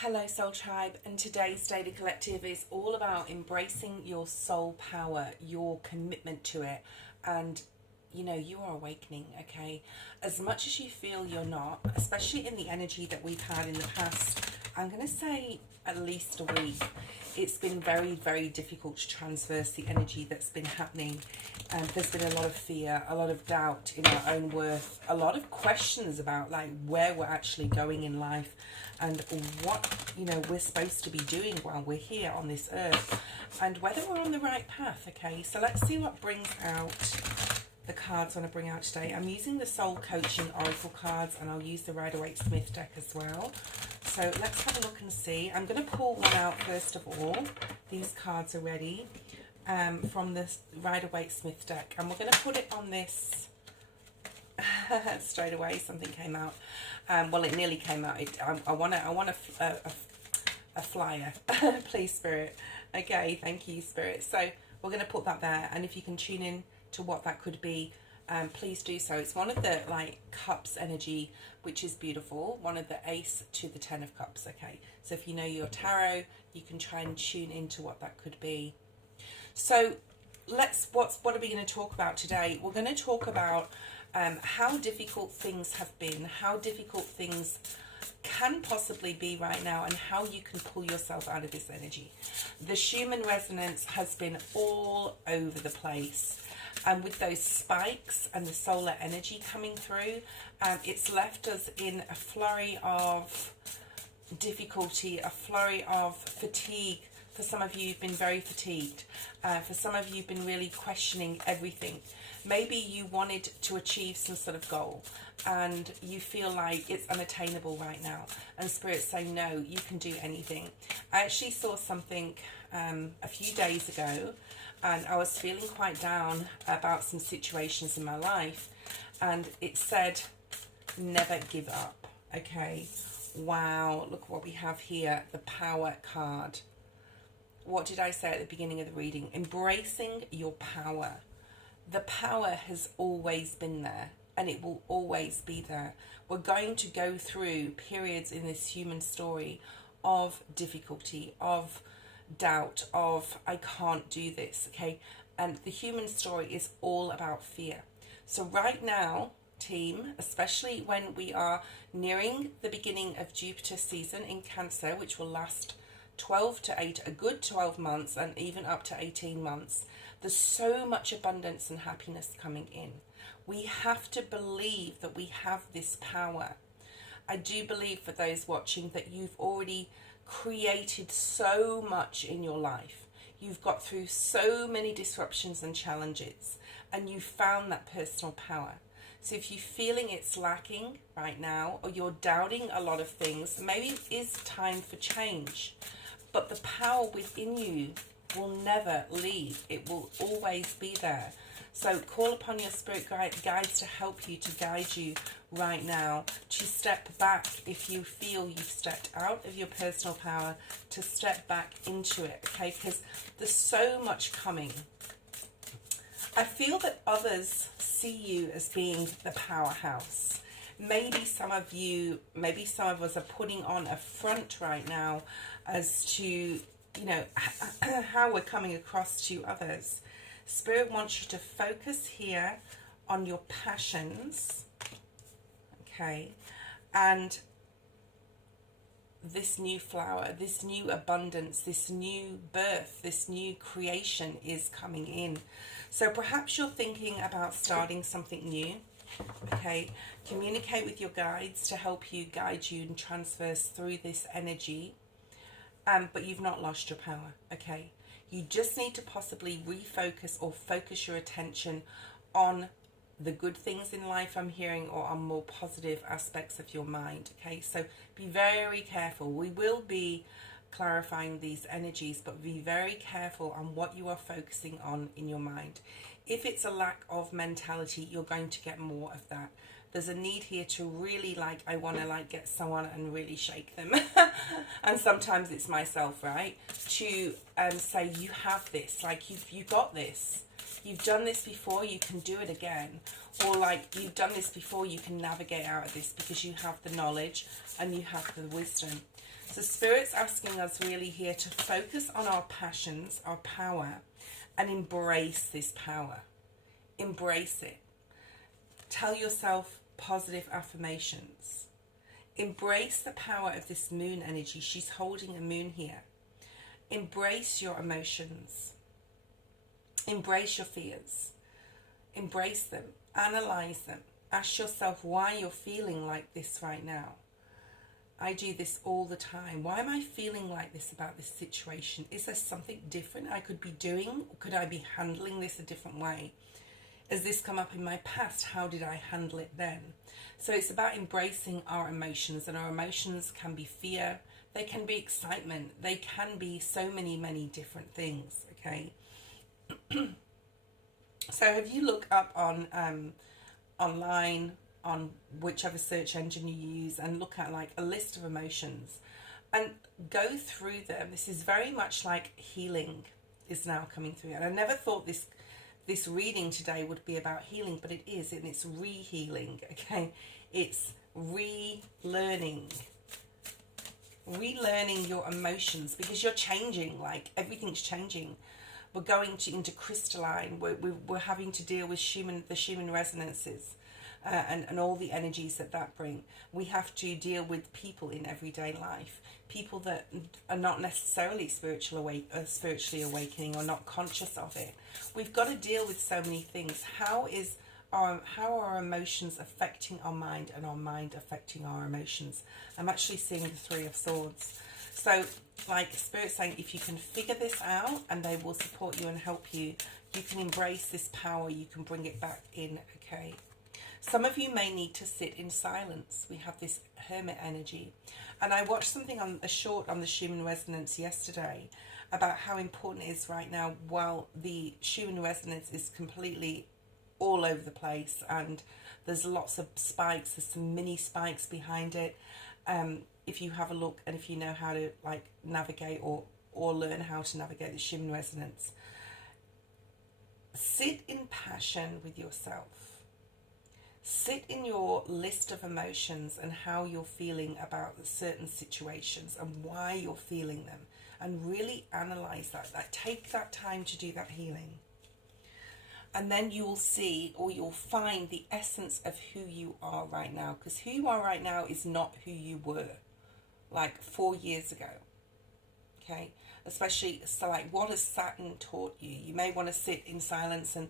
Hello Soul Tribe, and today's Daily Collective is all about embracing your soul power, your commitment to it, and you are awakening, okay? As much as you feel you're not, especially in the energy that we've had in the past, I'm going to say at least a week, it's been very, very difficult to transverse the energy that's been happening. There's been a lot of fear, a lot of doubt in our own worth, a lot of questions about like where we're actually going in life and what we're supposed to be doing while we're here on this earth, and whether we're on the right path. Okay, so let's see what brings out the cards I want to bring out today. I'm using the Soul Coaching Oracle cards, and I'll use the Rider-Waite-Smith deck as well. So let's have a look and see. I'm going to pull one out first of all. These cards are ready from the Rider-Waite-Smith deck, and we're going to put it on this straight away. Something came out. Well, it nearly came out. I want a flyer. Please, Spirit. Okay, thank you, Spirit. So we're going to put that there, and if you can tune in to what that could be, please do so. It's one of the cups energy, which is beautiful. One of the Ace to the 10 of Cups. Okay, so if you know your tarot, you can try and tune into what that could be. So what are we going to talk about today? We're going to talk about how difficult things have been, how difficult things can possibly be right now, and how you can pull yourself out of this energy. The Schumann resonance has been all over the place, and with those spikes and the solar energy coming through, it's left us in a flurry of difficulty, a flurry of fatigue. For some of you, you've been very fatigued. For some of you, you've been really questioning everything. Maybe you wanted to achieve some sort of goal and you feel like it's unattainable right now. And Spirit's saying, no, you can do anything. I actually saw something a few days ago, and I was feeling quite down about some situations in my life. And it said, never give up. Okay. Wow. Look what we have here. The Power card. What did I say at the beginning of the reading? Embracing your power. The power has always been there, and it will always be there. We're going to go through periods in this human story of difficulty, of doubt, of I can't do this, okay? And the human story is all about fear. So right now, team, especially when we are nearing the beginning of Jupiter season in Cancer, which will last 12 to 8, a good 12 months, and even up to 18 months. There's so much abundance and happiness coming in. We have to believe that we have this power. I do believe for those watching that you've already created so much in your life. You've got through so many disruptions and challenges, and you found that personal power. So if you're feeling it's lacking right now, or you're doubting a lot of things, maybe it is time for change. But the power within you will never leave. It will always be there. So call upon your spirit guides to help you, to guide you right now, to step back if you feel you've stepped out of your personal power, to step back into it, okay? Because there's so much coming. I feel that others see you as being the powerhouse. Maybe some of us are putting on a front right now as to, how we're coming across to others. Spirit wants you to focus here on your passions, okay? And this new flower, this new abundance, this new birth, this new creation is coming in. So perhaps you're thinking about starting something new. Okay, communicate with your guides to help you, guide you, and transverse through this energy. But you've not lost your power, okay? You just need to possibly refocus or focus your attention on the good things in life, I'm hearing, or on more positive aspects of your mind, okay? So be very careful. We will be clarifying these energies, but be very careful on what you are focusing on in your mind. If it's a lack of mentality, you're going to get more of that. There's a need here to really I want to get someone and really shake them. And sometimes it's myself, right? To say, you have this, you got this. you've done this before, you can do it again. Or like, you've done this before, you can navigate out of this because you have the knowledge and you have the wisdom. So Spirit's asking us really here to focus on our passions, our power, and embrace this power. Embrace it. Tell yourself positive affirmations. Embrace the power of this moon energy. She's holding a moon here. Embrace your emotions. Embrace your fears. Embrace them. Analyze them. Ask yourself why you're feeling like this right now. I do this all the time. Why am I feeling like this about this situation? Is there something different I could be doing? Could I be handling this a different way? Has this come up in my past? How did I handle it then? So it's about embracing our emotions, and our emotions can be fear, they can be excitement, they can be so many different things, okay? So if you look up on online, on whichever search engine you use, and look at like a list of emotions and go through them, this is very much like healing is now coming through. And I never thought this reading today would be about healing, but it is, and it's re-healing, okay? It's relearning your emotions, because you're changing, like everything's changing. We're going into crystalline, we're having to deal with the Schumann resonances, and all the energies that bring. We have to deal with people in everyday life, people that are not necessarily spiritually awakening or not conscious of it. We've got to deal with so many things. How are our emotions affecting our mind, and our mind affecting our emotions? I'm actually seeing the Three of Swords. So like Spirit saying, if you can figure this out, and they will support you and help you, you can embrace this power, you can bring it back in, okay? Some of you may need to sit in silence. We have this hermit energy. And I watched something on a short on the Schumann resonance yesterday about how important it is right now, while the Schumann resonance is completely all over the place and there's lots of spikes, there's some mini spikes behind it. If you have a look, and if you know how to like navigate or learn how to navigate the Schumann resonance, sit in passion with yourself. Sit in your list of emotions and how you're feeling about certain situations and why you're feeling them, and really analyze that. Take that time to do that healing. And then you will see, or you'll find, the essence of who you are right now. Because who you are right now is not who you were like 4 years ago. Okay? Especially, so like, what has Saturn taught you? You may want to sit in silence and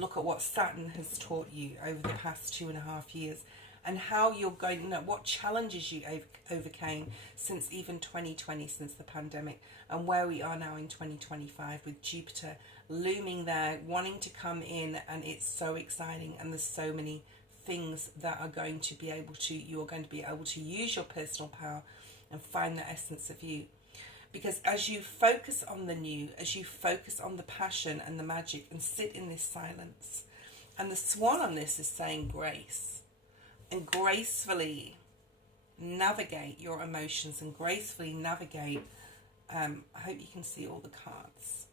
look at what Saturn has taught you over the past 2.5 years, and how you're going, you know, what challenges you overcame since even 2020, since the pandemic, and where we are now in 2025 with Jupiter looming there, wanting to come in, and it's so exciting, and there's so many things that are going to be able to, you're going to be able to use your personal power and find the essence of you. Because as you focus on the new, as you focus on the passion and the magic, and sit in this silence, and the swan on this is saying grace, and gracefully navigate your emotions, and gracefully navigate, I hope you can see all the cards,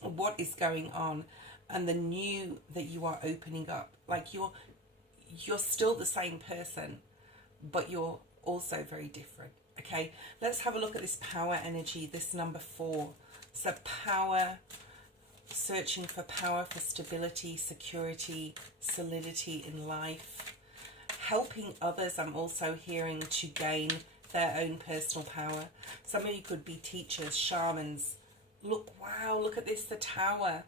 what is going on, and the new that you are opening up. Like you're still the same person, but you're also very different. Okay, let's have a look at this power energy, this number 4. So power, searching for power, for stability, security, solidity in life, helping others. I'm also hearing to gain their own personal power. Some of you could be teachers, shamans. Look, wow, look at this, the Tower.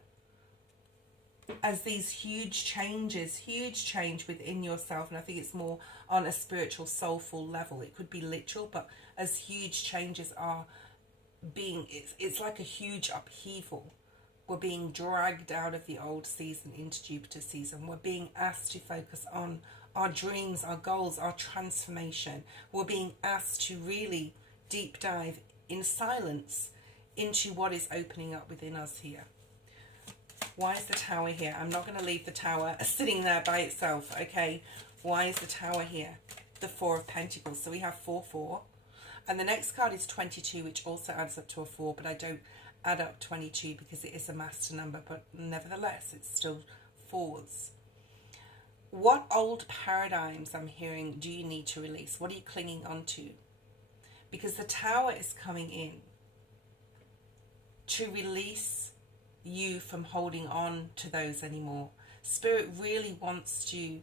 As these huge change within yourself, and I think it's more on a spiritual, soulful level. It could be literal, but as huge changes are being, it's like a huge upheaval. We're being dragged out of the old season into Jupiter season. We're being asked to focus on our dreams, our goals, our transformation. We're being asked to really deep dive in silence into what is opening up within us here. Why is the Tower here? I'm not going to leave the Tower sitting there by itself, okay? Why is the Tower here? The 4 of Pentacles. So we have 4, 4. And the next card is 22, which also adds up to a 4, but I don't add up 22 because it is a master number, but nevertheless, it's still 4s. What old paradigms, I'm hearing, do you need to release? What are you clinging on to? Because the Tower is coming in to release you from holding on to those anymore. Spirit really wants to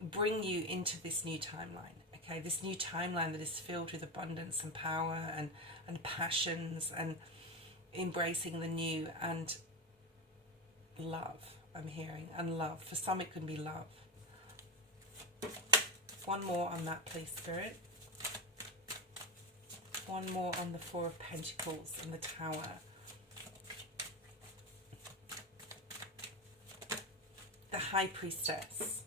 bring you into this new timeline, okay? This new timeline that is filled with abundance and power and passions and embracing the new and love, I'm hearing, and love. For some it can be love. One more on that, please, Spirit. One more on the Four of Pentacles and the Tower. The High Priestess.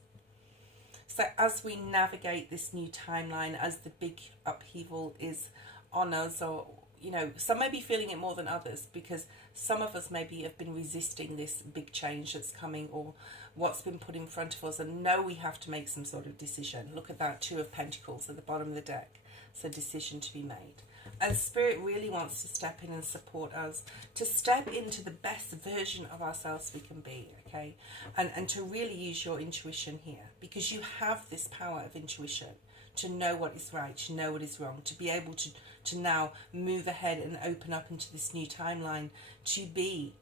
So as we navigate this new timeline, as the big upheaval is on us, or, you know, some may be feeling it more than others, because some of us maybe have been resisting this big change that's coming, or what's been put in front of us, and know we have to make some sort of decision. Look at that, Two of Pentacles at the bottom of the deck. It's a decision to be made. And Spirit really wants to step in and support us, to step into the best version of ourselves we can be, okay? And to really use your intuition here, because you have this power of intuition to know what is right, to know what is wrong, to be able to now move ahead and open up into this new timeline, to be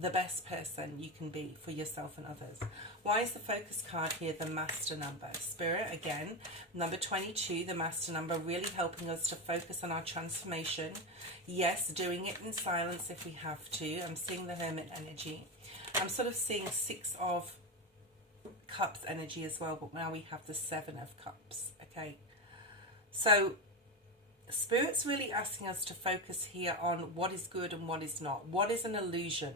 the best person you can be for yourself and others. Why is the focus card here the Master number? Spirit, again, number 22, the Master number, really helping us to focus on our transformation. Yes, doing it in silence if we have to. I'm seeing the Hermit energy. I'm sort of seeing 6 of Cups energy as well, but now we have the 7 of Cups, okay? So Spirit's really asking us to focus here on what is good and what is not. What is an illusion?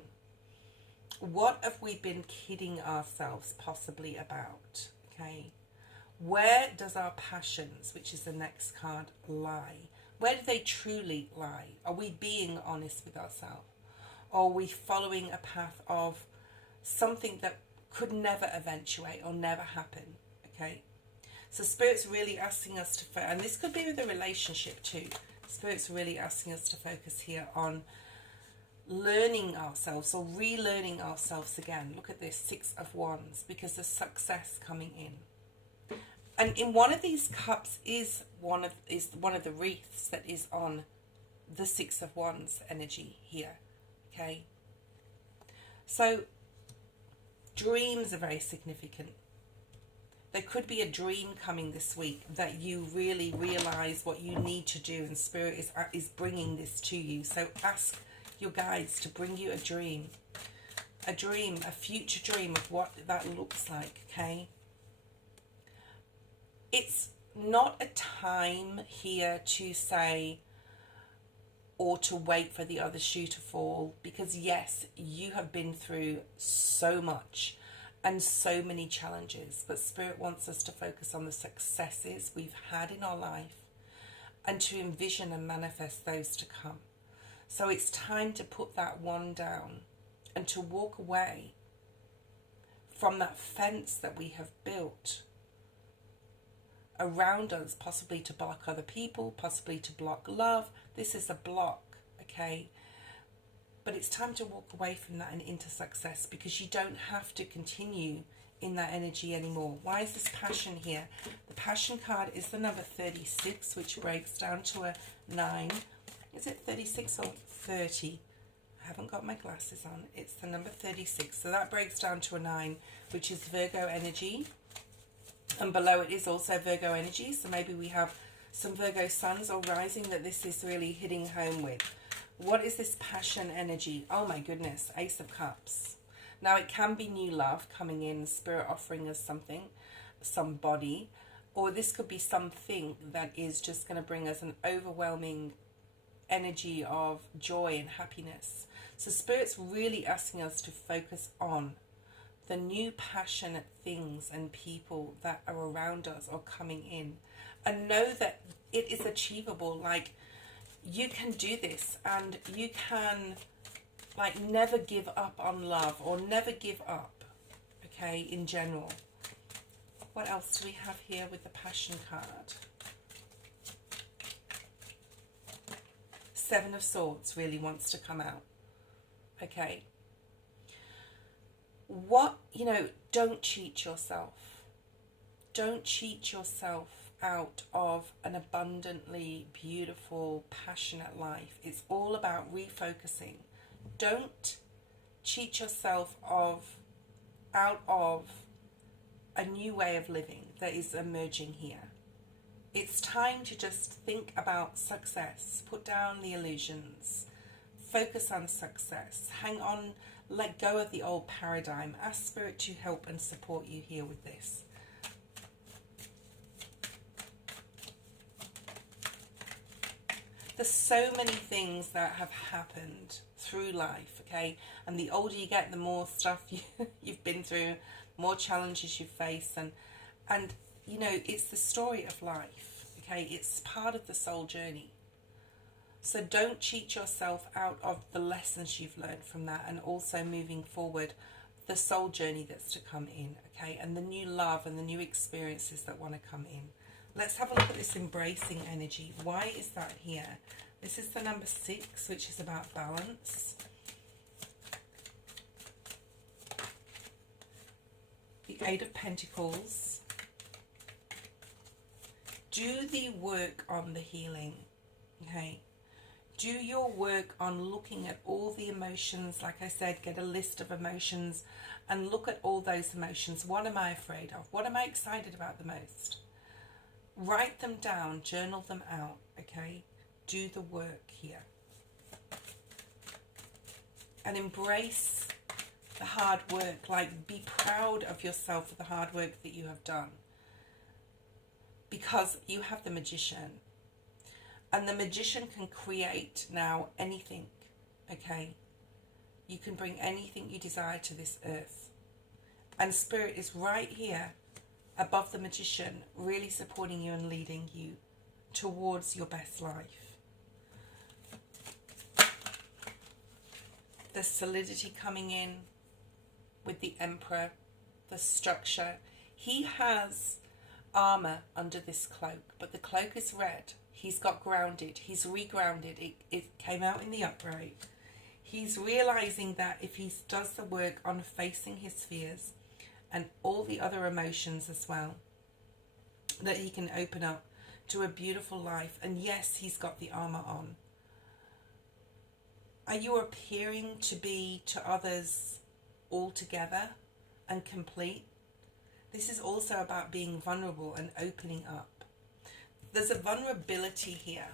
What have we been kidding ourselves possibly about, okay? Where does our passions, which is the next card, lie? Where do they truly lie? Are we being honest with ourselves? Or are we following a path of something that could never eventuate or never happen, okay? So Spirit's really asking us to, and this could be with a relationship too, Spirit's really asking us to focus here on learning ourselves or relearning ourselves again. Look at this, 6 of Wands, because there's success coming in. And in one of these cups is one of the wreaths that is on the 6 of Wands energy here, okay? So dreams are very significant. There could be a dream coming this week that you really realize what you need to do, and Spirit is bringing this to you. So ask your guides to bring you a dream, a future dream of what that looks like, okay? It's not a time here to say or to wait for the other shoe to fall, because yes, you have been through so much and so many challenges, but Spirit wants us to focus on the successes we've had in our life and to envision and manifest those to come. So it's time to put that one down and to walk away from that fence that we have built around us, possibly to block other people, possibly to block love. This is a block, okay? But it's time to walk away from that and into success, because you don't have to continue in that energy anymore. Why is this passion here? The passion card is the number 36, which breaks down to a 9. Is it 36 or 30? I haven't got my glasses on. It's the number 36. So that breaks down to a 9, which is Virgo energy. And below it is also Virgo energy. So maybe we have some Virgo suns or rising that this is really hitting home with. What is this passion energy? Oh my goodness, Ace of Cups. Now it can be new love coming in, Spirit offering us something, somebody, or this could be something that is just going to bring us an overwhelming energy of joy and happiness. So Spirit's really asking us to focus on the new passionate things and people that are around us or coming in, and know that it is achievable. Like, you can do this, and you can like never give up on love, or never give up, okay, in general. What else do we have here with the passion card? Seven of Swords really wants to come out. Okay. Don't cheat yourself. Don't cheat yourself out of an abundantly beautiful, passionate life. It's all about refocusing. Don't cheat yourself out of a new way of living that is emerging here. It's time to just think about success. Put down the illusions. Focus on success. Hang on. Let go of the old paradigm. Ask Spirit to help and support you here with this. There's so many things that have happened through life, okay? And the older you get, the more stuff you've been through, more challenges you face. And it's the story of life, okay? It's part of the soul journey. So don't cheat yourself out of the lessons you've learned from that, and also moving forward, the soul journey that's to come in, okay? And the new love and the new experiences that want to come in. Let's have a look at this embracing energy. Why is that here? This is the number 6, which is about balance. The 8 of Pentacles. Do the work on the healing, okay? Do your work on looking at all the emotions. Like I said, get a list of emotions and look at all those emotions. What am I afraid of? What am I excited about the most? Write them down, journal them out, okay? Do the work here. And embrace the hard work. Like, be proud of yourself for the hard work that you have done. Because you have the Magician. And the Magician can create now anything, okay? You can bring anything you desire to this earth. And Spirit is right here above the Magician, really supporting you and leading you towards your best life. The solidity coming in with the Emperor, the structure. He has armor under this cloak, but the cloak is red. He's got grounded. He's regrounded. It came out in the upright. He's realizing that if he does the work on facing his fears and all the other emotions as well, that he can open up to a beautiful life. And yes, he's got the armor on. Are you appearing to be to others all together and complete? This is also about being vulnerable and opening up. There's a vulnerability here.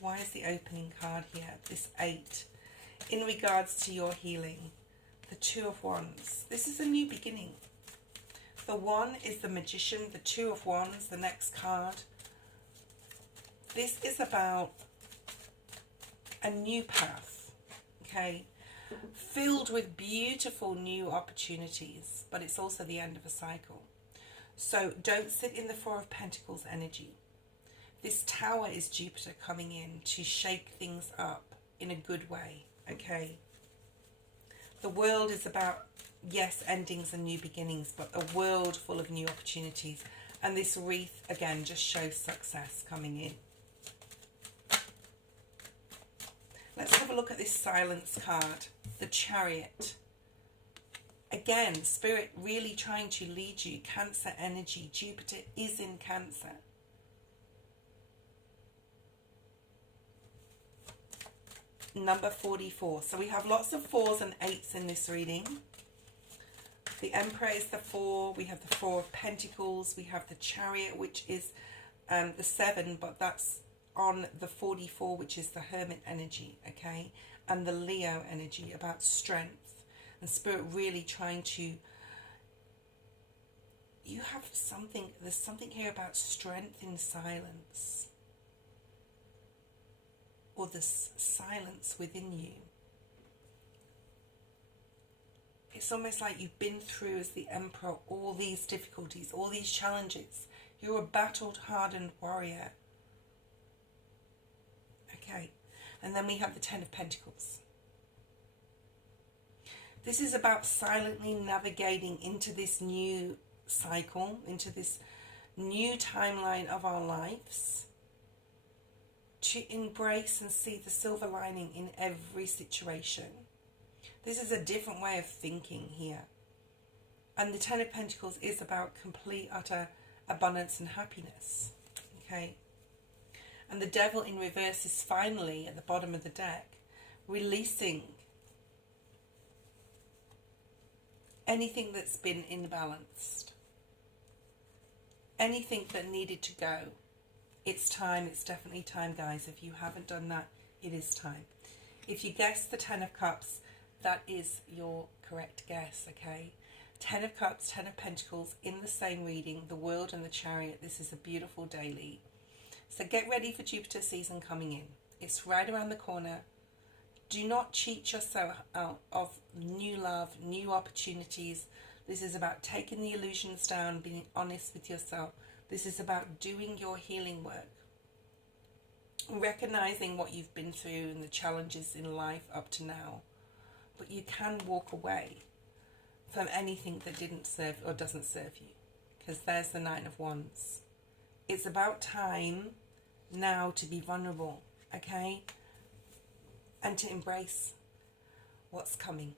Why is the opening card here? This 8. In regards to your healing. The 2 of Wands. This is a new beginning. The 1 is the Magician. The 2 of Wands, the next card. This is about a new path. Okay? Filled with beautiful new opportunities. But it's also the end of a cycle. So don't sit in the 4 of Pentacles energy. This Tower is Jupiter coming in to shake things up in a good way, okay? The world is about, yes, endings and new beginnings, but a world full of new opportunities. And this wreath, again, just shows success coming in. Let's have a look at this Silence card, the Chariot. Again, Spirit really trying to lead you. Cancer energy. Jupiter is in Cancer. Number 44. So we have lots of 4s and 8s in this reading. The Emperor is the 4. We have the 4 of Pentacles. We have the Chariot, which is the 7, but that's on the 44, which is the Hermit energy, okay? And the Leo energy, about strength. And Spirit really trying to, you have something, there's something here about strength in silence. Or this silence within you. It's almost like you've been through, as the Emperor, all these difficulties, all these challenges. You're a battled, hardened warrior. Okay. And then we have the 10 of Pentacles. This is about silently navigating into this new cycle, into this new timeline of our lives. to embrace and see the silver lining in every situation. This is a different way of thinking here. And the Ten of Pentacles is about complete, utter abundance and happiness. Okay? And the Devil in reverse is finally at the bottom of the deck, releasing anything that's been imbalanced. Anything that needed to go. It's time. It's definitely time, guys. If you haven't done that, it is time. If you guess the Ten of Cups, that is your correct guess, okay? Ten of Cups, Ten of Pentacles in the same reading, the World and the Chariot. This is a beautiful daily. So get ready for Jupiter season coming in. It's right around the corner. Do not cheat yourself out of new love, new opportunities. This is about taking the illusions down, being honest with yourself. This is about doing your healing work. Recognizing what you've been through and the challenges in life up to now. But you can walk away from anything that didn't serve or doesn't serve you. Because there's the Nine of Wands. It's about time now to be vulnerable, okay? And to embrace what's coming.